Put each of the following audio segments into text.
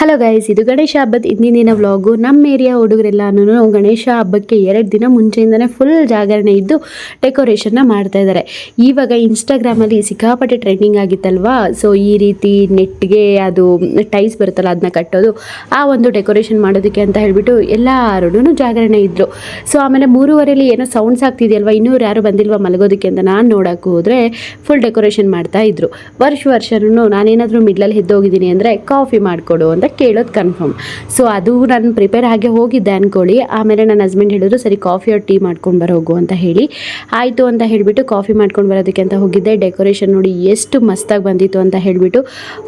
Hello guys, ಇದು ಗಣೇಶ ಹಬ್ಬದ ಇಂದಿನ ವ್ಲಾಗು. ನಮ್ಮ ಏರಿಯಾ ಹುಡುಗರೆಲ್ಲನೂ ಗಣೇಶ ಹಬ್ಬಕ್ಕೆ 2 ದಿನ ಮುಂಚೆಯಿಂದನೇ ಫುಲ್ ಜಾಗರಣೆ ಇದ್ದು ಡೆಕೋರೇಷನ್ನ ಮಾಡ್ತಾ ಇದ್ದಾರೆ. ಇವಾಗ ಇನ್ಸ್ಟಾಗ್ರಾಮಲ್ಲಿ ಸಿಕ್ಕಾಪಟ್ಟೆ ಟ್ರೆಂಡಿಂಗ್ ಆಗಿತ್ತಲ್ವಾ. ಸೊ ಈ ರೀತಿ ನೆಟ್ಗೆ ಅದು ಟೈಲ್ಸ್ ಬರುತ್ತಲ್ಲ, ಅದನ್ನ ಕಟ್ಟೋದು, ಆ ಒಂದು ಡೆಕೋರೇಷನ್ ಮಾಡೋದಕ್ಕೆ ಅಂತ ಹೇಳಿಬಿಟ್ಟು ಎಲ್ಲರೂ ಜಾಗರಣೆ ಇದ್ದರು. ಸೊ ಆಮೇಲೆ 3:15 ಏನೋ ಸೌಂಡ್ಸ್ ಆಗ್ತಿದೆಯಲ್ವಾ, ಇನ್ನೂರು ಯಾರು ಬಂದಿಲ್ವಾ ಮಲಗೋದಕ್ಕೆ ಅಂತ ನಾನು ನೋಡೋಕ್ಕೆ ಹೋದರೆ ಫುಲ್ ಡೆಕೋರೇಷನ್ ಮಾಡ್ತಾ ಇದ್ರು. ವರ್ಷನೂ ನಾನೇನಾದರೂ ಮಿಡ್ಲಲ್ಲಿ ಎದ್ದೋಗಿದ್ದೀನಿ ಅಂದರೆ ಕಾಫಿ ಮಾಡಿಕೊಡು ಅಂತ ಕೇಳೋದು ಕನ್ಫರ್ಮ್. ಸೊ ಅದು ನಾನು ಪ್ರಿಪೇರ್ ಆಗಿ ಹೋಗಿದ್ದೆ ಅಂದ್ಕೊಳ್ಳಿ. ಆಮೇಲೆ ನನ್ನ ಹಸ್ಬೆಂಡ್ ಹೇಳಿದ್ರು, ಸರಿ ಕಾಫಿ ಟೀ ಮಾಡ್ಕೊಂಡು ಬರೋಗು ಅಂತ ಹೇಳಿ ಆಯಿತು ಅಂತ ಹೇಳಿಬಿಟ್ಟು ಕಾಫಿ ಮಾಡ್ಕೊಂಡು ಬರೋದಕ್ಕೆ ಅಂತ ಹೋಗಿದ್ದೆ. ಡೆಕೋರೇಷನ್ ನೋಡಿ ಎಷ್ಟು ಮಸ್ತಾಗಿ ಬಂದಿತ್ತು ಅಂತ ಹೇಳಿಬಿಟ್ಟು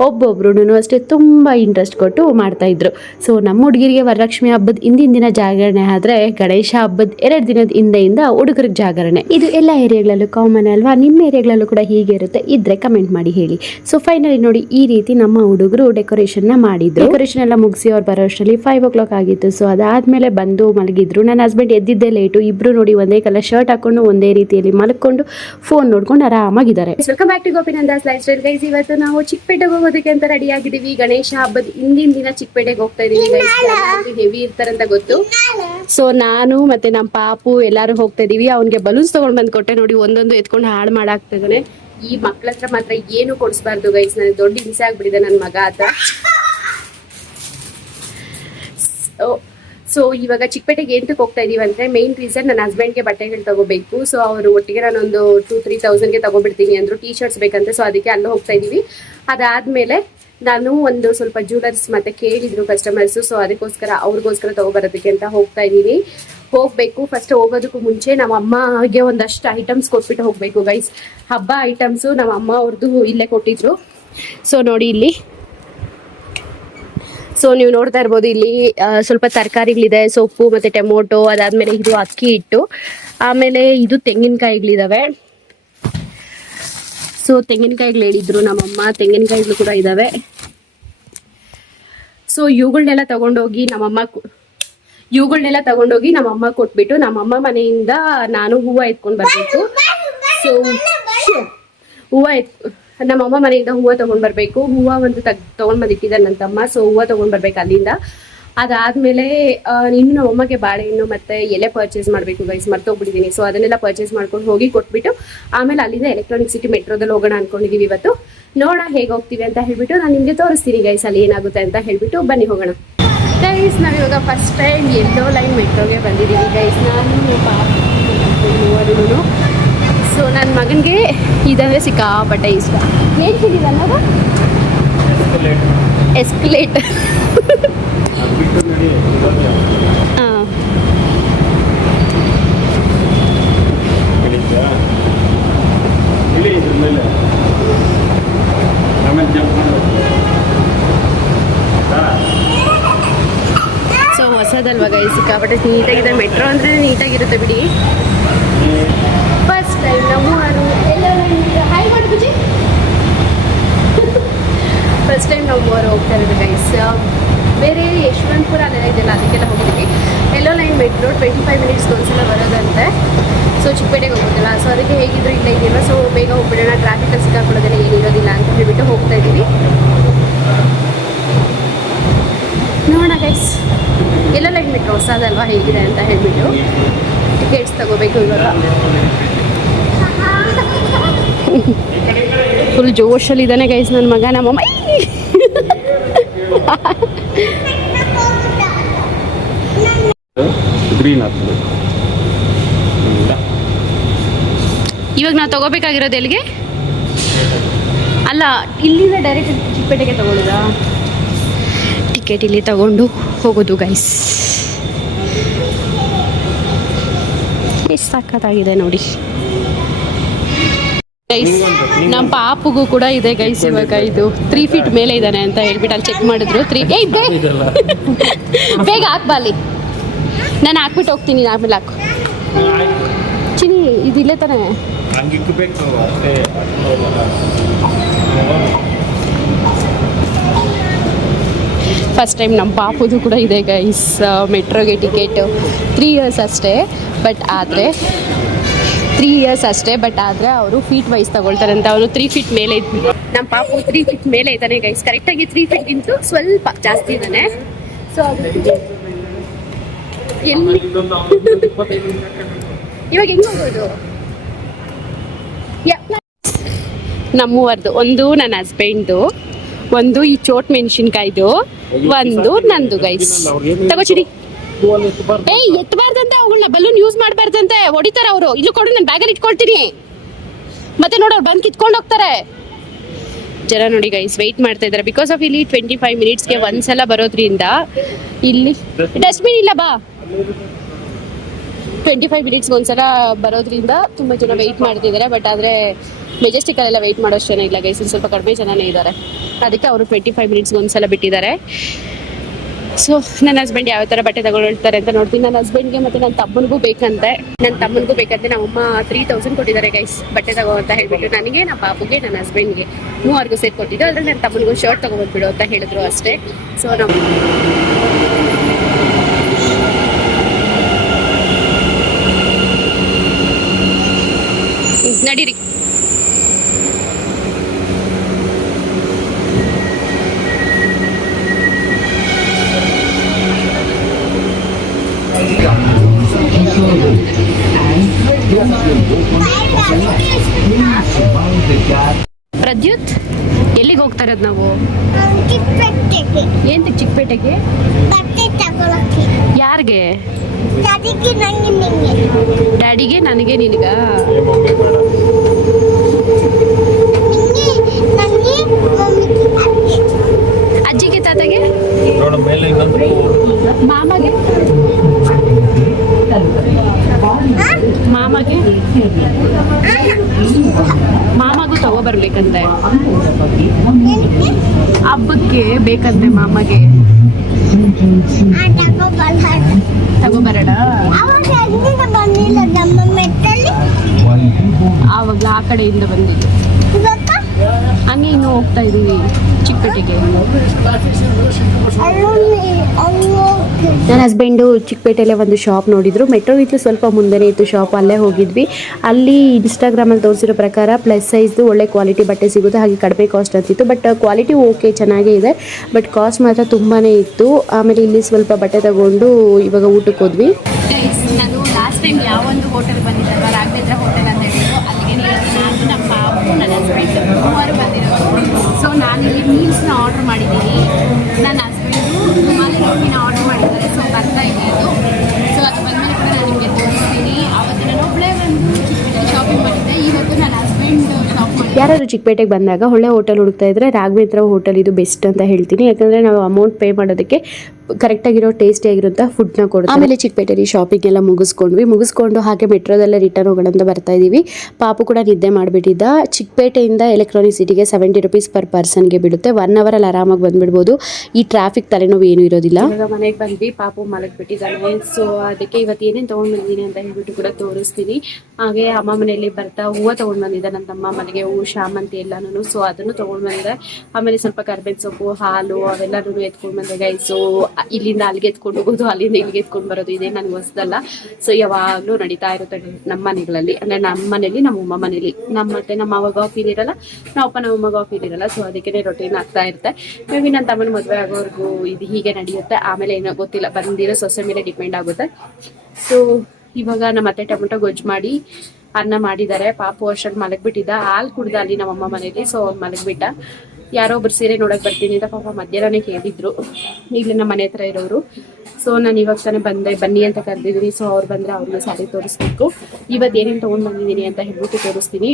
ಒಬ್ಬೊಬ್ರು ಅಷ್ಟೇ ತುಂಬ ಇಂಟ್ರೆಸ್ಟ್ ಕೊಟ್ಟು ಮಾಡ್ತಾಯಿದ್ರು. ಸೊ ನಮ್ಮ ಹುಡುಗಿರಿಗೆ ವರಲಕ್ಷ್ಮಿ ಹಬ್ಬದ ಹಿಂದಿನ ದಿನ ಜಾಗರಣೆ ಆದರೆ, ಗಣೇಶ ಹಬ್ಬದ 2 ದಿನದ ಹಿಂದೆಯಿಂದ ಹುಡುಗರಿಗೆ ಜಾಗರಣೆ. ಇದು ಎಲ್ಲ ಏರಿಯಾಗಳಲ್ಲೂ ಕಾಮನ್ ಅಲ್ವಾ? ನಿಮ್ಮ ಏರಿಯಾಗಳಲ್ಲೂ ಕೂಡ ಹೀಗೆ ಇರುತ್ತೆ ಇದ್ರೆ ಕಮೆಂಟ್ ಮಾಡಿ ಹೇಳಿ. ಸೊ ಫೈನಲಿ ನೋಡಿ, ಈ ರೀತಿ ನಮ್ಮ ಹುಡುಗರು ಡೆಕೋರೇಷನ್ನ ಮಾಡಿದ್ರು. ಡೆಕೋರೇಷನ್ ಎಲ್ಲ ಮುಗಿಸಿ ಅವ್ರು ಬರೋ ಅಷ್ಟರಲ್ಲಿ 5 o'clock ಆಗಿತ್ತು. ಸೊ ಅದಾದಮೇಲೆ ಬಂದು ಮಲಗಿದ್ರು. ನನ್ನ ಹಸ್ಬೆಂಡ್ ಎದ್ದಿದ್ದೇ ಲೇಟು. ಇಬ್ಬರು ನೋಡಿ ಒಂದೇ ಕಲರ್ ಶರ್ಟ್ ಹಾಕೊಂಡು ಒಂದೇ ರೀತಿಯಲ್ಲಿ ಮಲ್ಕೊಂಡು ಫೋನ್ ನೋಡ್ಕೊಂಡು ಆರಾಮಾಗಿದ್ದಾರೆ. Welcome back to Gopinandas lifestyle guys. ಇವತ್ತು ನಾವು ಚಿಕ್ಕಪೇಟೆಗೆ ಹೋಗೋದಕ್ಕೆ ಅಂತ ರೆಡಿ ಆಗಿದ್ದೀವಿ. ಗಣೇಶ ಹಬ್ಬದ ಹಿಂದಿನ ದಿನ ಚಿಕ್ಕಪೇಟೆಗೆ ಹೋಗ್ತಾ ಇದೀವಿ ಗೈಸ್. ಹೆವಿ ಇರ್ತಾರಂತ ಗೊತ್ತು. ಸೊ ನಾನು ಮತ್ತೆ ನಮ್ಮ ಪಾಪು ಎಲ್ಲರೂ ಹೋಗ್ತಾ ಇದೀವಿ. ಅವ್ನಿಗೆ ಬಲೂನ್ಸ್ ತಗೊಂಡ್ ಬಂದು ಕೊಟ್ಟೆ ನೋಡಿ, ಒಂದೊಂದು ಎತ್ಕೊಂಡು ಹಾಳು ಮಾಡಾಕ್ತಿದ್ದಾನೆ. ಈ ಮಕ್ಳ ಹತ್ರ ಮಾತ್ರ ಏನು ಕೊಡಿಸ್ಬಾರ್ದು ಗೈಸ್. ನನಗೆ ದೊಡ್ಡ ಹಿಂಸೆ ಆಗ್ಬಿಟ್ಟಿದೆ ನನ್ನ ಮಗ ಹತ್ರ. ಸೊ ಇವಾಗ ಚಿಕ್ಕಪೇಟೆಗೆ ಎಂತಕ್ಕೆ ಹೋಗ್ತಾ ಇದೀವಿ ಅಂದರೆ, ಮೇನ್ ರೀಸನ್ ನನ್ನ ಹಸ್ಬೆಂಡ್ಗೆ ಬಟ್ಟೆಗಳು ತಗೋಬೇಕು. ಸೊ ಅವರು ಒಟ್ಟಿಗೆ ನಾನೊಂದು 2-3,000ಗೆ ತಗೋಬಿಡ್ತೀನಿ ಅಂದರು. ಟೀ ಶರ್ಟ್ಸ್ ಬೇಕಂತೆ. ಸೊ ಅದಕ್ಕೆ ಅಲ್ಲೂ ಹೋಗ್ತಾ ಇದೀವಿ. ಅದಾದಮೇಲೆ ನಾನು ಒಂದು ಸ್ವಲ್ಪ ಜ್ಯುವೆಲರ್ಸ್ ಮತ್ತೆ ಕೇಳಿದ್ರು ಕಸ್ಟಮರ್ಸು. ಸೊ ಅದಕ್ಕೋಸ್ಕರ ಅವ್ರಿಗೋಸ್ಕರ ತಗೋಬರೋದಕ್ಕೆ ಅಂತ ಹೋಗ್ತಾ ಇದ್ದೀವಿ. ಹೋಗಬೇಕು. ಫಸ್ಟ್ ಹೋಗೋದಕ್ಕೂ ಮುಂಚೆ ನಮ್ಮ ಅಮ್ಮಗೆ ಒಂದಷ್ಟು ಐಟಮ್ಸ್ ಕೊಟ್ಬಿಟ್ಟು ಹೋಗಬೇಕು ಗೈಸ್. ಹಬ್ಬ ಐಟಮ್ಸು ನಮ್ಮ ಅಮ್ಮ ಅವ್ರದ್ದು ಇಲ್ಲೇ ಕೊಟ್ಟಿದ್ರು. ಸೊ ನೋಡಿ ಇಲ್ಲಿ, ಸೊ ನೀವು ನೋಡ್ತಾ ಇರ್ಬೋದು, ಇಲ್ಲಿ ಸ್ವಲ್ಪ ತರಕಾರಿಗಳಿದೆ, ಸೊಪ್ಪು ಮತ್ತು ಟೊಮೊಟೊ. ಅದಾದಮೇಲೆ ಇದು ಅಕ್ಕಿ ಹಿಟ್ಟು, ಆಮೇಲೆ ಇದು ತೆಂಗಿನಕಾಯಿಗಳಿದ್ದಾವೆ. ಸೊ ತೆಂಗಿನಕಾಯಿಗಳು ಹೇಳಿದ್ರು ನಮ್ಮಮ್ಮ, ತೆಂಗಿನಕಾಯಿಗಳು ಕೂಡ ಇದ್ದಾವೆ. ಸೊ ಇವುಗಳನ್ನೆಲ್ಲ ತಗೊಂಡೋಗಿ ನಮ್ಮಮ್ಮ ಕೊಟ್ಬಿಟ್ಟು ನಮ್ಮಮ್ಮ ಮನೆಯಿಂದ ನಾನು ಹೂವು ಎತ್ಕೊಂಡು ಬರಬೇಕು. ಸೊ ನಮ್ಮಮ್ಮ ಮನೆಯಿಂದ ಹೂವು ತೊಗೊಂಡು ಬರಬೇಕು. ಹೂವು ಒಂದು ತೊಗೊಂಡು ಬಂದಿಟ್ಟಿದ್ದಾರೆ ನನ್ನ ತಮ್ಮ. ಸೊ ಹೂವು ತೊಗೊಂಡು ಬರ್ಬೇಕು ಅಲ್ಲಿಂದ. ಅದಾದಮೇಲೆ ಇನ್ನು ನಮ್ಮಮ್ಮಗೆ ಬಾಳೆಹಣ್ಣು ಮತ್ತು ಎಲೆ ಪರ್ಚೇಸ್ ಮಾಡಬೇಕು ಗೈಸ್, ಮರ್ತೋಗ್ಬಿಟ್ಟಿದ್ದೀನಿ. ಸೊ ಅದನ್ನೆಲ್ಲ ಪರ್ಚೇಸ್ ಮಾಡ್ಕೊಂಡು ಹೋಗಿ ಕೊಟ್ಬಿಟ್ಟು ಆಮೇಲೆ ಅಲ್ಲಿಂದ ಎಲೆಕ್ಟ್ರಾನಿಕ್ ಸಿಟಿ ಮೆಟ್ರೋದಲ್ಲಿ ಹೋಗೋಣ ಅಂದ್ಕೊಂಡಿದ್ದೀವಿ ಇವತ್ತು. ನೋಡೋಣ ಹೇಗೆ ಹೋಗ್ತೀವಿ ಅಂತ ಹೇಳ್ಬಿಟ್ಟು ನಾನು ನಿಮಗೆ ತೋರಿಸ್ತೀನಿ ಗೈಸ್, ಅಲ್ಲಿ ಏನಾಗುತ್ತೆ ಅಂತ ಹೇಳ್ಬಿಟ್ಟು. ಬನ್ನಿ ಹೋಗೋಣ ಗೈಸ್. ನಾವಿವಾಗ ಫಸ್ಟ್ ಟೈಮ್ ಯೆಲ್ಲೋ ಲೈನ್ ಮೆಟ್ರೋಗೆ ಬಂದಿದ್ದೀವಿ ಗೈಸ್. ನಾನು ಮೂವರು. ಸೊ ನನ್ನ ಮಗನಿಗೆ ಇದಂದರೆ ಸಿಕ್ಕಾಪಟ್ಟೆ ಇಷ್ಟ. ಏನು ತಿಂದಿದ್ದ ಅನ್ನೋದು? ಎಸ್ಕಲೇಟ್. ಹಾಂ, ಸೊ ಹೊಸದಲ್ವಾ ಗೈಸ್, ಸಿಕ್ಕಾಪಟ್ಟೆ ನೀಟಾಗಿದೆ. ಮೆಟ್ರೋ ಅಂದರೆ ನೀಟಾಗಿರುತ್ತೆ ಬಿಡಿ. ಫಸ್ಟ್ ಟೈಮ್ ನಾವು ಮೂವರು ಹೋಗ್ತಾ ಇರೋದು ಗೈಸ್. ಬೇರೆ ಯಶವಂತಪುರ ಅಲ್ಲೆಲ್ಲ ಇದೆಯಲ್ಲ, ಅದಕ್ಕೆಲ್ಲ ಹೋಗಿದ್ದೀವಿ. ಯೆಲ್ಲೋ ಲೈನ್ ಮೆಟ್ರೋ 25 ಮಿನಿಟ್ಸ್ಗೆ ಒಂದ್ಸಲ ಬರೋದಂತೆ. ಸೊ ಚಿಕ್ಕಪೇಟೆಗೆ ಹೋಗೋದಿಲ್ಲ. ಸೊ ಅದಕ್ಕೆ ಹೇಗಿದ್ರು ಇಲ್ಲ ಇದೆಯಲ್ಲ, ಸೊ ಬೇಗ ಹೋಗ್ಬಿಡೋಣ, ಟ್ರಾಫಿಕಲ್ಲಿ ಸಿಕ್ಕಾಕೊಳ್ಳೋದೆಲ್ಲ ಏನಿರೋದಿಲ್ಲ ಅಂತ ಹೇಳ್ಬಿಟ್ಟು ಹೋಗ್ತಾ ಇದ್ದೀವಿ. ನೋಡೋಣ ಗೈಸ್, ಯೆಲ್ಲೋ ಲೈನ್ ಮೆಟ್ರೋ ಹೊಸದಲ್ವಾ, ಹೇಗಿದೆ ಅಂತ ಹೇಳ್ಬಿಟ್ಟು ಟಿಕೆಟ್ಸ್ ತಗೋಬೇಕು ಇವಾಗ. ಫುಲ್ ಜೋಶಲ್ಲಿದ್ದಾನೆ ಗೈಸ್ ನನ್ನ ಮಗ. ನಮ್ಮಮ್ಮ ಇವಾಗ ನಾವು ತಗೋಬೇಕಾಗಿರೋದು ಎಲ್ಲಿಗೆ? ಅಲ್ಲ, ಇಲ್ಲಿಂದ ಡೈರೆಕ್ಟ್ ಚಿಕ್ಕಪೇಟೆಗೆ ತಗೊಳ್ಳೋದಾ? ಟಿಕೆಟ್ ಇಲ್ಲಿ ತಗೊಂಡು ಹೋಗೋದು ಗೈಸ್. ಎಷ್ಟು ಸಖತ್ತಾಗಿದೆ ನೋಡಿ ಗೈಸ್. ನಮ್ಮ ಪಾಪುಗೂ ಕೂಡ ಇದೆ ಗೈಸ್. ಇವಾಗ ಇದು 3 feet ಮೇಲೆ ಇದ್ದಾನೆ ಅಂತ ಹೇಳ್ಬಿಟ್ಟು ಅಲ್ಲಿ ಚೆಕ್ ಮಾಡಿದ್ರು. ಬೇಗ ಹಾಕ್ಬಾ, ಅಲ್ಲಿ ನಾನು ಹಾಕ್ಬಿಟ್ಟು ಹೋಗ್ತೀನಿ. ಆಮೇಲೆ ಹಾಕು ಚಿನಿ, ಇದಿಲ್ಲೇ ತಾನೆ. ಫಸ್ಟ್ ಟೈಮ್ ನಮ್ಮ ಪಾಪುದು ಕೂಡ ಇದೆ ಗೈಸ್ ಮೆಟ್ರೋಗೆ ಟಿಕೆಟು. 3 years ಅಷ್ಟೇ, ಬಟ್ ಆದರೆ 3 years ಅಷ್ಟೇ. ಬಟ್ ಆದರೆ ಅವರು ಫೀಟ್ ವೈಸ್ ತಗೊಳ್ತಾರೆ ಅಂತ. ಅವರು 3 feet ಮೇಲೆ ನಮ್ಮ ಪಾಪು 3 ಫೀಟ್ ಮೇಲೆ ಇದ್ದಾನೆ ಗೈಸ್, ಕರೆಕ್ಟಾಗಿ 3 ಫೀಟ್ಗಿಂತೂ ಸ್ವಲ್ಪ ಜಾಸ್ತಿ ಇದ್ದಾನೆ. ಸೊ ಎಲ್ಲಿ ಇವಾಗ ಹೆಂಗ್ ಹೋಗೋದು? ನಮ್ಮೂವರ್ದು ಒಂದು ನನ್ನ ಹಸ್ಬೆಂಡ್ದು, ಒಂದು ಈ ಚೋಟ್ ಮೆಣಸಿನ್ಕಾಯ್ದು, ಒಂದು ನಂದು ಗೈಸ್. ತಗೋಚಿಡಿ. ಎತ್ತಬಾರ್ದಂತೆ ಅವುಗಳನ್ನ, ಬಲೂನ್ ಯೂಸ್ ಮಾಡಬಾರ್ದಂತೆ, ಹೊಡಿತಾರ ಅವರು. ಇಲ್ಲಿ ಕೊಡು, ನಾನು ಬ್ಯಾಗಲ್ಲಿ ಇಟ್ಕೊಳ್ತೀನಿ. ಮತ್ತೆ ನೋಡೋರು ಬಂದು ಕಿತ್ಕೊಂಡು ಹೋಗ್ತಾರೆ. ಜನ ನೋಡಿ ಗೈಸ್ ವೆಯ್ಟ್ ಮಾಡ್ತಾ ಇದ್ದಾರೆ. ಬಿಕಾಸ್ ಆಫ್ ಇಲ್ಲಿ 25 ಮಿನಿಟ್ಸ್ಗೆ ಒಂದ್ಸಲ ಬರೋದ್ರಿಂದ ಇಲ್ಲಿ ಡಸ್ಟ್ಬಿನ್ ಇಲ್ಲ ಬಾ. 25 ಮಿನಿಟ್ಸ್ಗೆ ಒಂದ್ಸಲ ಬರೋದ್ರಿಂದ ತುಂಬ ಜನ ವೆಯ್ಟ್ ಮಾಡ್ತಿದ್ದಾರೆ. ಬಟ್ ಆದರೆ ಮೆಜೆಸ್ಟಿಕಲ್ಲೆಲ್ಲ ವೆಯ್ಟ್ ಮಾಡೋಷ್ಟು ಜನ ಇಲ್ಲ ಗೈಸ್, ಸ್ವಲ್ಪ ಕಡಿಮೆ ಜನನೇ ಇದ್ದಾರೆ. ಅದಕ್ಕೆ ಅವರು 25 ಮಿನಿಟ್ಸ್ಗೆ ಒಂದ್ಸಲ ಬಿಟ್ಟಿದ್ದಾರೆ. ಸೊ ನನ್ನ ಹಸ್ಬೆಂಡ್ ಯಾವ ಥರ ಬಟ್ಟೆ ತಗೊಳ್ತಾರೆ ಅಂತ ನೋಡ್ತೀನಿ. ನನ್ನ ಹಸ್ಬೆಂಡ್ಗೆ ಮತ್ತು ನನ್ನ ತಮ್ಮನಿಗೂ ಬೇಕಂತೆ. ನಮ್ಮಮ್ಮ 3000 ಕೊಟ್ಟಿದ್ದಾರೆ ಗೈಸ್ ಬಟ್ಟೆ ತಗೋ ಅಂತ ಹೇಳ್ಬಿಟ್ಟು. ನನಗೆ, ನಮ್ಮ ಪಾಪುಗೆ, ನನ್ನ ಹಸ್ಬೆಂಡ್ಗೆ ಮೂವರ್ಗೂ ಸೇರಿ ಕೊಟ್ಟಿದ್ದು. ಅದ್ರಲ್ಲಿ ನನ್ನ ತಮ್ಮನಿಗೂ ಶರ್ಟ್ ತಗೊಬಂದ್ಬಿಡು ಅಂತ ಹೇಳಿದ್ರು ಅಷ್ಟೇ. ಸೊ ನಾವು ನಡೀರಿ. ಪ್ರದ್ಯುತ್, ಎಲ್ಲಿಗೆ ಹೋಗ್ತಾ ಇರೋದು ನಾವು? ಏನ್ ಚಿಕ್ಕಪೇಟೆಗೆ? ಯಾರಿಗೆ? ಡ್ಯಾಡಿಗೆ, ನನಗೆ, ನಿನಗ? ಅಜ್ಜಿಗೆ, ತಾತಗೆ, ಮಾಮಗೆ, ಮಾಮಗೂ ತಗೋಬರ್ಬೇಕಂತೆ, ಹಬ್ಬಕ್ಕೆ ಬೇಕಂತೆ ಮಾಮಗೆ. ತಗೋಬರೋಣ ಆವಾಗ್ಲ ಆ ಕಡೆಯಿಂದ ಬಂದಿದ್ದು. ಹಂಗೆ ಇನ್ನು ಹೋಗ್ತಾ ಇದೀವಿ ಚಿಕ್ಕಪೇಟೆಗೆ. ನನ್ನ ಹಸ್ಬೆಂಡು ಚಿಕ್ಕಪೇಟೆಯಲ್ಲೇ ಒಂದು ಶಾಪ್ ನೋಡಿದ್ರು. ಮೆಟ್ರೋ ಇತ್ತು ಸ್ವಲ್ಪ ಮುಂದೆನೇ ಇತ್ತು ಶಾಪ್, ಅಲ್ಲೇ ಹೋಗಿದ್ವಿ. ಅಲ್ಲಿ ಇನ್ಸ್ಟಾಗ್ರಾಮಲ್ಲಿ ತೋರಿಸಿರೋ ಪ್ರಕಾರ ಪ್ಲಸ್ ಸೈಜ್ದು ಒಳ್ಳೆ ಕ್ವಾಲಿಟಿ ಬಟ್ಟೆ ಸಿಗುತ್ತೆ, ಹಾಗೆ ಕಡಿಮೆ ಕಾಸ್ಟ್ ಅಂತಿತ್ತು. ಬಟ್ ಕ್ವಾಲಿಟಿ ಓಕೆ ಚೆನ್ನಾಗೇ ಇದೆ, ಬಟ್ ಕಾಸ್ಟ್ ಮಾತ್ರ ತುಂಬಾ ಇತ್ತು. ಆಮೇಲೆ ಇಲ್ಲಿ ಸ್ವಲ್ಪ ಬಟ್ಟೆ ತಗೊಂಡು ಇವಾಗ ಊಟಕ್ಕೆ ಹೋದ್ವಿ. ನಾನು ಲಾಸ್ಟ್ ಟೈಮ್ ಯಾವ ಒಂದು ಹೋಟೆಲ್ ಬಂದಿದ್ದಲ್ವ, ರಾಘವೇಂದ್ರ ಹೋಟೆಲ್ ಅಂತ ಹೇಳಿದ್ರು, ಅಲ್ಲಿಗೆ ನಾನು, ನಮ್ಮ ಪಾಪು, ನನ್ನ ಹಸ್ಬೆಂಡ್ ಮೂವರು ಬಂದಿರೋದು. ಸೊ ನಾನು ಇಲ್ಲಿ ಮೀಲ್ಸ್ನ ಆರ್ಡ್ರ್ ಮಾಡಿದ್ದೀನಿ. ನನ್ನ ಹಸ್ಬೆಂಡು ರುಮಾಲಿ ರೋಟಿನ ಆರ್ಡ್ರ್ ಮಾಡಿದ್ದಾರೆ. ಸೊ ಬರ್ತಾ ಇದ್ದು, ಸೊ ಅದು ಬಂದಮೇಲೆ ಕೂಡ ನಾನು ನಿಮಗೆ ತೋರಿಸ್ತೀನಿ. ಅವತ್ತು ನಾನು ಒಬ್ಬಳೇ ಒಂದು ಶಾಪಿಂಗ್ ಮಾಡಿದ್ದೆ, ಇವತ್ತು ನನ್ನ ಹಸ್ಬೆಂಡ್ ಶಾಪ್ ಮಾಡಿ. ಯಾರಾದರೂ ಚಿಕ್ಕಪೇಟೆಗೆ ಬಂದಾಗ ಒಳ್ಳೆ ಹೋಟೆಲ್ ಹುಡುಕ್ತಾ ಇದ್ದರೆ ರಾಘವೇಂದ್ರ ಹೋಟೆಲ್ ಇದು ಬೆಸ್ಟ್ ಅಂತ ಹೇಳ್ತೀನಿ. ಯಾಕಂದರೆ ನಾವು ಅಮೌಂಟ್ ಪೇ ಮಾಡೋದಕ್ಕೆ ಕರೆಕ್ಟಾಗಿರೋ ಟೇಸ್ಟಿ ಆಗಿರುವಂಥ ಫುಡ್ನ ಕೊಡ್ತೀವಿ. ಆಮೇಲೆ ಚಿಕ್ಕಪೇಟೆಯಲ್ಲಿ ಶಾಪಿಂಗ್ ಎಲ್ಲ ಮುಗಿಸ್ಕೊಂಡು ಹಾಗೆ ಮೆಟ್ರೋದಲ್ಲೇ ರಿಟರ್ನ್ ಹೋಗೋಣ ಅಂತ ಬರ್ತಾ ಇದ್ದೀವಿ. ಪಾಪು ಕೂಡ ನಿದ್ದೆ ಮಾಡಿಬಿಟ್ಟಿದ್ದ. ಚಿಕ್ಕಪೇಟೆಯಿಂದ ಎಲೆಕ್ಟ್ರಾನಿಕ್ ಸಿಟಿಗೆ 70 rupees ಪರ್ ಪರ್ಸನ್ಗೆ ಬಿಡುತ್ತೆ. 1 hour ಅಲ್ಲಿ ಆರಾಮಾಗಿ ಬಂದುಬಿಡ್ಬೋದು. ಈ ಟ್ರಾಫಿಕ್ ತಲೆನೋವು ಏನೂ ಇರೋದಿಲ್ಲ. ಇವಾಗ ಮನೆಗೆ ಬಂದ್ವಿ, ಪಾಪು ಮಲಗಿಬಿಟ್ಟಿದ್ದಾನೆ. ಸೊ ಅದಕ್ಕೆ ಇವತ್ತು ಏನೇನು ತೊಗೊಂಡು ಬಂದಿದ್ದೀನಿ ಅಂತ ಹೇಳ್ಬಿಟ್ಟು ಕೂಡ ತೋರಿಸ್ತೀನಿ. ಹಾಗೆ ಅಮ್ಮ ಮನೆಯಲ್ಲಿ ಬರ್ತಾ ಹೂವು ತೊಗೊಂಡು ಬಂದಿದ್ದೆ, ನನ್ನ ತಮ್ಮ ಮನೆಗೆ ಹೂವು, ಶಾಮಂತಿ ಎಲ್ಲನೂ. ಸೊ ಅದನ್ನು ತೊಗೊಂಡು ಬಂದಿದೆ. ಆಮೇಲೆ ಸ್ವಲ್ಪ ಕರ್ಬೇವಿನ ಸೊಪ್ಪು, ಹಾಲು ಅವೆಲ್ಲನೂ ಎತ್ಕೊಂಡು ಬಂದೆ ಗೈಸು. ಇಲ್ಲಿಂದ ಅಲ್ಲಿಗೆ ಎತ್ಕೊಂಡು ಹೋಗೋದು, ಅಲ್ಲಿಂದ ಇಲ್ಲಿಗೆ ಎತ್ಕೊಂಡು ಬರೋದು, ಇದೇ ನನಗೆ ಹೊಸದಲ್ಲ. ಸೊ ಯಾವಾಗಲೂ ನಡೀತಾ ಇರುತ್ತೆ ನಮ್ಮ ಮನೆಗಳಲ್ಲಿ. ಅಂದರೆ ನಮ್ಮ ಮನೇಲಿ, ನಮ್ಮ ಅಮ್ಮ ಮನೇಲಿ, ನಮ್ಮ ಅವಾಗ ಆಫೀಲ್ ಇರಲ್ಲ, ನಮ್ಮ ಅಮ್ಮಗ ಆಫೀಲ್ ಇರಲ್ಲ. ಸೊ ಅದಕ್ಕೆ ರೊಟೀನ್ ಆಗ್ತಾ ಇರುತ್ತೆ. ಮೇ ಬಿ ನನ್ನ ತಮ್ಮನ ಮದುವೆ ಆಗೋರ್ಗು ಇದು ಹೀಗೆ ನಡೆಯುತ್ತೆ. ಆಮೇಲೆ ಏನೋ ಗೊತ್ತಿಲ್ಲ, ಬಂದಿರೋ ಸೊಸೆ ಮೇಲೆ ಡಿಪೆಂಡ್ ಆಗುತ್ತೆ. ಸೊ ಇವಾಗ ನಮ್ಮ ಅತ್ತೆ ಟೊಮೆಟೊ ಗೊಜ್ಜು ಮಾಡಿ ಅನ್ನ ಮಾಡಿದ್ದಾರೆ. ಪಾಪು ಅಷ್ಟೊಂದು ಮಲಗಿಬಿಟ್ಟಿದ್ದ, ಹಾಲು ಕುಡ್ದ ಅಲ್ಲಿ ನಮ್ಮಮ್ಮ ಮನೇಲಿ. ಸೊ ಅವ್ನು ಮಲಗಿಬಿಟ್ಟ. ಯಾರೋ ಒಬ್ರು ಸೀರೆ ನೋಡಕ್ ಬರ್ತೀನಿ ಅಂತ ಪಾಪ ಮಧ್ಯಾಹ್ನನೇ ಕೇಳಿದ್ರು, ಇಲ್ಲಿ ನಮ್ಮ ಮನೆ ಹತ್ರ ಇರೋರು. ಸೊ ನಾನು ಇವಾಗ ತಾನೇ ಬನ್ನಿ ಅಂತ ಕರೆದಿದ್ದೀನಿ. ಸೊ ಅವ್ರು ಬಂದರೆ ಅವ್ರನ್ನ ಸ್ಯಾರಿ ತೋರಿಸ್ಬೇಕು. ಇವತ್ತು ಏನೇನು ತೊಗೊಂಡು ಬಂದಿದ್ದೀನಿ ಅಂತ ಹೇಳ್ಬಿಟ್ಟು ತೋರಿಸ್ತೀನಿ.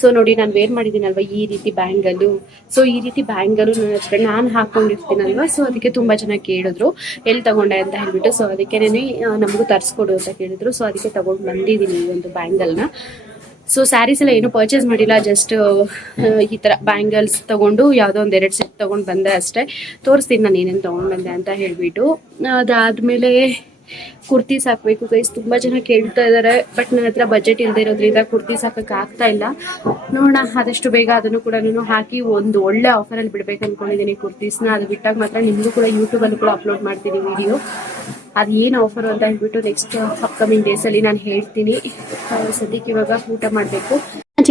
ಸೊ ನೋಡಿ, ನಾನು ವೇರ್ ಮಾಡಿದ್ದೀನಲ್ವ ಈ ರೀತಿ ಬ್ಯಾಂಗಲ್ಲು. ಸೊ ಈ ರೀತಿ ಬ್ಯಾಂಗಲ್ಲು ನನ್ನ ಹಸ್ಬೆಂಡ್ ನಾನು ಹಾಕ್ಕೊಂಡಿರ್ತೀನಲ್ವ. ಸೊ ಅದಕ್ಕೆ ತುಂಬ ಜನ ಕೇಳಿದ್ರು ಎಲ್ಲಿ ತಗೊಂಡೆ ಅಂತ ಹೇಳ್ಬಿಟ್ಟು. ಸೊ ಅದಕ್ಕೇನೆ ನಮಗೂ ತರಿಸ್ಕೊಡು ಅಂತ ಕೇಳಿದ್ರು. ಸೊ ಅದಕ್ಕೆ ತಗೊಂಡು ಬಂದಿದ್ದೀನಿ ಈ ಒಂದು ಬ್ಯಾಂಗಲ್ನ. ಸೊ ಸ್ಯಾರೀಸ್ ಎಲ್ಲ ಏನೂ ಪರ್ಚೇಸ್ ಮಾಡಿಲ್ಲ, ಜಸ್ಟ್ ಈ ಥರ ಬ್ಯಾಂಗಲ್ಸ್ ತೊಗೊಂಡು ಯಾವುದೋ ಒಂದು 2 ಸೆಟ್ ತೊಗೊಂಡು ಬಂದೆ ಅಷ್ಟೇ. ತೋರಿಸ್ತೀನಿ ನಾನು ಏನೇನು ತೊಗೊಂಡು ಬಂದೆ ಅಂತ ಹೇಳಿಬಿಟ್ಟು. ಅದಾದಮೇಲೆ ಕುರ್ತೀಸ್ ಹಾಕಬೇಕು ಗೈಸ್, ತುಂಬ ಜನ ಕೇಳ್ತಾ ಇದ್ದಾರೆ. ಬಟ್ ನನ್ನ ಹತ್ರ ಬಜೆಟ್ ಇಲ್ಲದೆ ಇರೋದ್ರಿಂದ ಕುರ್ತೀಸ್ ಹಾಕಕ್ಕೆ ಆಗ್ತಾ ಇಲ್ಲ. ನೋಡೋಣ, ಆದಷ್ಟು ಬೇಗ ಅದನ್ನು ಕೂಡ ಹಾಕಿ ಒಂದು ಒಳ್ಳೆ ಆಫರಲ್ಲಿ ಬಿಡಬೇಕು ಅಂದ್ಕೊಂಡಿದ್ದೀನಿ ಕುರ್ತೀಸ್ನ. ಅದು ಬಿಟ್ಟಾಗ ಮಾತ್ರ ನಿಮಗೂ ಕೂಡ ಯೂಟ್ಯೂಬಲ್ಲೂ ಕೂಡ ಅಪ್ಲೋಡ್ ಮಾಡ್ತೀನಿ ವಿಡಿಯೋ. ಅದು ಏನು ಆಫರು ಅಂತ ಹೇಳ್ಬಿಟ್ಟು ನೆಕ್ಸ್ಟ್ ಅಪ್ಕಮಿಂಗ್ ಡೇಸಲ್ಲಿ ನಾನು ಹೇಳ್ತೀನಿ. ಸದ್ಯಕ್ಕೆ ಇವಾಗ ಊಟ ಮಾಡಬೇಕು.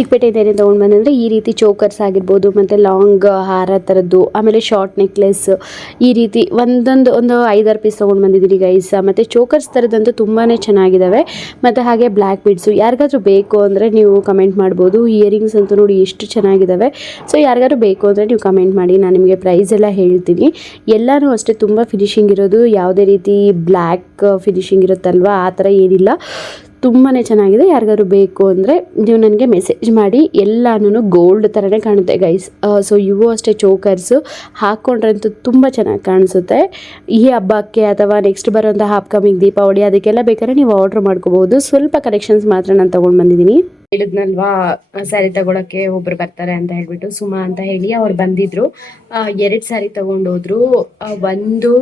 ಚಿಕ್ಕಪೇಟೆಯಿಂದ ಏನೇನು ತೊಗೊಂಡು ಬಂದಂದರೆ ಈ ರೀತಿ ಚೋಕರ್ಸ್ ಆಗಿರ್ಬೋದು, ಮತ್ತು ಲಾಂಗ್ ಹಾರ ಥರದ್ದು, ಆಮೇಲೆ ಶಾರ್ಟ್ ನೆಕ್ಲೆಸ್, ಈ ರೀತಿ ಒಂದು 5-6 ಪೀಸ್ ತೊಗೊಂಡು ಬಂದಿದ್ದೀನಿ ಗೈಸ್. ಮತ್ತು ಚೋಕರ್ಸ್ ಥರದಂತೂ ತುಂಬಾ ಚೆನ್ನಾಗಿದ್ದಾವೆ. ಮತ್ತು ಹಾಗೆ ಬ್ಲ್ಯಾಕ್ ಬೀಡ್ಸು ಯಾರಿಗಾದ್ರೂ ಬೇಕು ಅಂದರೆ ನೀವು ಕಮೆಂಟ್ ಮಾಡ್ಬೋದು. ಇಯರಿಂಗ್ಸ್ ಅಂತೂ ನೋಡಿ ಎಷ್ಟು ಚೆನ್ನಾಗಿದ್ದಾವೆ. ಸೊ ಯಾರಿಗಾದ್ರೂ ಬೇಕು ಅಂದರೆ ನೀವು ಕಮೆಂಟ್ ಮಾಡಿ, ನಾನು ನಿಮಗೆ ಪ್ರೈಸ್ ಎಲ್ಲ ಹೇಳ್ತೀನಿ. ಎಲ್ಲನೂ ಅಷ್ಟೇ ತುಂಬ ಫಿನಿಶಿಂಗ್ ಇರೋದು, ಯಾವುದೇ ರೀತಿ ಬ್ಲ್ಯಾಕ್ ಫಿನಿಶಿಂಗ್ ಇರುತ್ತಲ್ವ ಆ ಥರ ಏನಿಲ್ಲ, ತುಂಬಾ ಚೆನ್ನಾಗಿದೆ. ಯಾರಿಗಾದ್ರು ಬೇಕು ಅಂದರೆ ನೀವು ನನಗೆ ಮೆಸೇಜ್ ಮಾಡಿ. ಎಲ್ಲನೂ ಗೋಲ್ಡ್ ಥರನೇ ಕಾಣುತ್ತೆ ಗೈಸ್. ಸೊ ಇವು ಅಷ್ಟೇ ಚೋಕರ್ಸು ಹಾಕ್ಕೊಂಡ್ರಂತೂ ತುಂಬ ಚೆನ್ನಾಗಿ ಕಾಣಿಸುತ್ತೆ. ಈ ಹಬ್ಬಕ್ಕೆ ಅಥವಾ ನೆಕ್ಸ್ಟ್ ಬರೋಂಥ ಅಪ್ಕಮಿಂಗ್ ದೀಪಾವಳಿ ಅದಕ್ಕೆಲ್ಲ ಬೇಕಾದ್ರೆ ನೀವು ಆರ್ಡ್ರ್ ಮಾಡ್ಕೋಬೋದು. ಸ್ವಲ್ಪ ಕಲೆಕ್ಷನ್ಸ್ ಮಾತ್ರ ನಾನು ತೊಗೊಂಡು ಬಂದಿದ್ದೀನಿ. ಹೇಳಿದ್ನಲ್ವಾ ಸ್ಯಾರಿ ತಗೊಳಕ್ಕೆ ಒಬ್ರು ಬರ್ತಾರೆ ಅಂತ ಹೇಳ್ಬಿಟ್ಟು, ಸುಮಾ ಅಂತ ಹೇಳಿ ಅವ್ರು ಬಂದಿದ್ರು. 2 ಸ್ಯಾರಿ ತಗೊಂಡೋದ್ರು. ಒಂದು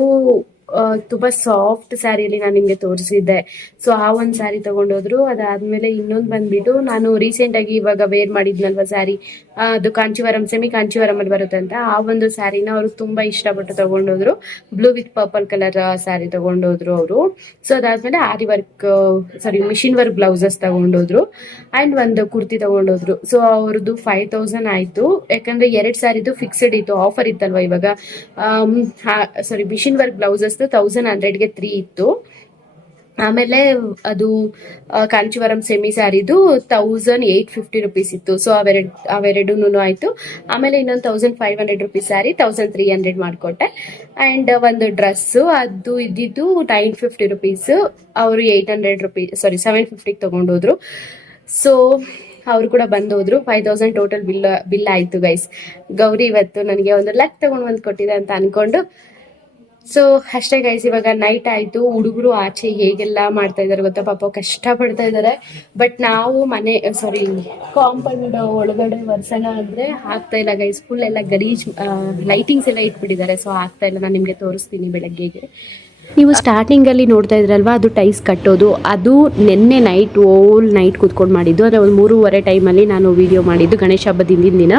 ತುಂಬಾ ಸಾಫ್ಟ್ ಸ್ಯಾರಿಯಲ್ಲಿ ನಾನು ನಿಮಗೆ ತೋರಿಸಿದ್ದೆ. ಸೊ ಆ ಒಂದು ಸ್ಯಾರಿ ತಗೊಂಡೋದ್ರು. ಅದಾದ್ಮೇಲೆ ಇನ್ನೊಂದು ಬಂದ್ಬಿಟ್ಟು ನಾನು ರೀಸೆಂಟ್ ಆಗಿ ಇವಾಗ ವೇರ್ ಮಾಡಿದ್ನಲ್ವ ಸ್ಯಾರಿ, ಅದು ಕಾಂಚೀವರಂ, ಸೆಮಿ ಕಾಂಚೀವರಂ ಅಲ್ಲಿ ಬರುತ್ತೆ ಅಂತ, ಆ ಒಂದು ಸ್ಯಾರಿನ ಅವರು ತುಂಬಾ ಇಷ್ಟಪಟ್ಟು ತಗೊಂಡೋದ್ರು. Blue with purple colour saree ತಗೊಂಡೋದ್ರು ಅವರು. ಸೊ ಅದಾದ್ಮೇಲೆ ಮಿಷಿನ್ ವರ್ಕ್ ಬ್ಲೌಸಸ್ ತಗೊಂಡೋದ್ರು ಅಂಡ್ ಒಂದು ಕುರ್ತಿ ತಗೊಂಡೋದ್ರು. ಸೊ ಅವ್ರದ್ದು 5000 ಆಯ್ತು. ಯಾಕಂದ್ರೆ 2 ಸ್ಯಾರಿದು ಫಿಕ್ಸ್ಡ್ ಇತ್ತು, ಆಫರ್ ಇತ್ತಲ್ವಾ ಇವಾಗ. ಮಿಷಿನ್ ವರ್ಕ್ ಬ್ಲೌಸಸ್ 1100ಗೆ 3 ಇತ್ತು. ಆಮೇಲೆ ಅದು ಕಾಂಚೀವರಂ ಸೆಮಿ ಸ್ಯಾರಿದು 1850 ರುಪೀಸ್ ಇತ್ತು. ಸೊ ಅವೆರಡೂ ಆಯ್ತು. ಆಮೇಲೆ ಇನ್ನೊಂದು 1500 ರುಪೀಸ್ ಸ್ಯಾರಿ 1300 ಮಾಡಿಕೊಟ್ಟೆ. ಅಂಡ್ ಒಂದು ಡ್ರೆಸ್ಸು ಅದು ಇದ್ದಿದ್ದು 950 ರುಪೀಸ್, ಅವರು 750 ತಗೊಂಡೋದ್ರು. ಸೊ ಅವರು ಕೂಡ ಬಂದೋದ್ರು. 5000 ಟೋಟಲ್ ಬಿಲ್ ಆಯ್ತು ಗೈಸ್. ಗೌರಿ ಇವತ್ತು ನನಗೆ ಒಂದು ಲಕ್ ತಗೊಂಡು ಬಂದು ಕೊಟ್ಟಿದೆ ಅಂತ ಅನ್ಕೊಂಡು. ಸೊ ಅಷ್ಟೇ ಗೈಸ್, ಇವಾಗ ನೈಟ್ ಆಯ್ತು. ಹುಡುಗರು ಆಚೆ ಹೇಗೆಲ್ಲ ಮಾಡ್ತಾ ಇದಾರೆ ಗೊತ್ತಾ, ಪಾಪ ಕಷ್ಟ ಪಡ್ತಾ ಇದಾರೆ. ಬಟ್ ನಾವು ಕಾಂಪೌಂಡ್ ಒಳಗಡೆ ವರ್ಷನ ಅಂದ್ರೆ ಆಗ್ತಾ ಇಲ್ಲ ಗೈಸ್. ಫುಲ್ ಎಲ್ಲ ಗಲೀಜ್ ಲೈಟಿಂಗ್ಸ್ ಎಲ್ಲ ಇಟ್ಬಿಟ್ಟಿದ್ದಾರೆ. ಸೊ ಆಗ್ತಾ ಇಲ್ಲ. ನಾನು ನಿಮ್ಗೆ ತೋರಿಸ್ತೀನಿ ಬೆಳಗ್ಗೆಗೆ. ನೀವು ಸ್ಟಾರ್ಟಿಂಗಲ್ಲಿ ನೋಡ್ತಾ ಇದ್ರಲ್ವ, ಅದು ಟೈಸ್ ಕಟ್ಟೋದು, ಅದು ನಿನ್ನೆ ನೈಟ್ ಕೂತ್ಕೊಂಡು ಮಾಡಿದ್ದು. ಅಂದರೆ ಒಂದು 3:30 ಟೈಮಲ್ಲಿ ನಾನು ವಿಡಿಯೋ ಮಾಡಿದ್ದು, ಗಣೇಶ ಹಬ್ಬದ ಹಿಂದಿನ ದಿನ.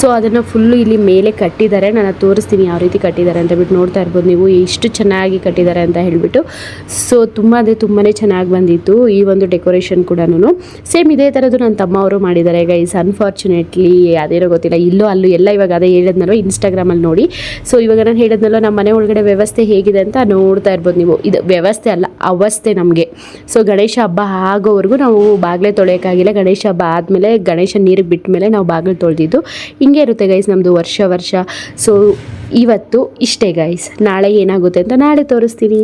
ಸೊ ಅದನ್ನು ಫುಲ್ಲು ಇಲ್ಲಿ ಮೇಲೆ ಕಟ್ಟಿದ್ದಾರೆ. ನಾನು ತೋರಿಸ್ತೀನಿ ಯಾವ ರೀತಿ ಕಟ್ಟಿದ್ದಾರೆ ಅಂತ ಬಿಟ್ಟು. ನೋಡ್ತಾ ಇರ್ಬೋದು ನೀವು ಎಷ್ಟು ಚೆನ್ನಾಗಿ ಕಟ್ಟಿದ್ದಾರೆ ಅಂತ ಹೇಳಿಬಿಟ್ಟು. ಸೊ ತುಂಬಾ ಚೆನ್ನಾಗಿ ಬಂದಿತ್ತು ಈ ಒಂದು ಡೆಕೋರೇಷನ್ ಕೂಡ. ಸೇಮ್ ಇದೇ ಥರದ್ದು ನನ್ನ ತಮ್ಮ ಅವರು ಮಾಡಿದ್ದಾರೆ ಗೈಸ್. ಅನ್ಫಾರ್ಚುನೇಟ್ಲಿ ಅದೇನೋ ಗೊತ್ತಿಲ್ಲ, ಇಲ್ಲೋ ಅಲ್ಲೂ ಎಲ್ಲ ಇವಾಗ ಅದೇ ಹೇಳಿದ್ನಲ್ಲೋ ಇನ್ಸ್ಟಾಗ್ರಾಮಲ್ಲಿ ನೋಡಿ. ಸೊ ಇವಾಗ ನಾನು ಹೇಳಿದ್ನಲ್ಲೋ ನಮ್ಮ ಮನೆ ಒಳಗಡೆ ವ್ಯವಸ್ಥೆ ಹೇಗಿದೆ ಅಂತ ನೋಡ್ತಾ ಇರ್ಬೋದು ನೀವು. ಇದು ವ್ಯವಸ್ಥೆ ಅಲ್ಲ, ಅವಸ್ಥೆ ನಮಗೆ. ಸೊ ಗಣೇಶ ಹಬ್ಬ ಆಗೋವರೆಗೂ ನಾವು ಬಾಗಿಲೇ ತೊಳೆಯೋಕ್ಕಾಗಿಲ್ಲ. ಗಣೇಶ ಹಬ್ಬ ಆದಮೇಲೆ ಗಣೇಶ ನೀರಿಗೆ ಬಿಟ್ಟ ಮೇಲೆ ನಾವು ಬಾಗಿಲು ತೊಳೆದಿದ್ದು. ಹಿಂಗೆ ಇರುತ್ತೆ ಗೈಸ್ ನಮ್ಮದು ವರ್ಷ. ಸೊ ಇವತ್ತು ಇಷ್ಟೇ ಗೈಸ್. ನಾಳೆ ಏನಾಗುತ್ತೆ ಅಂತ ನಾಳೆ ತೋರಿಸ್ತೀನಿ.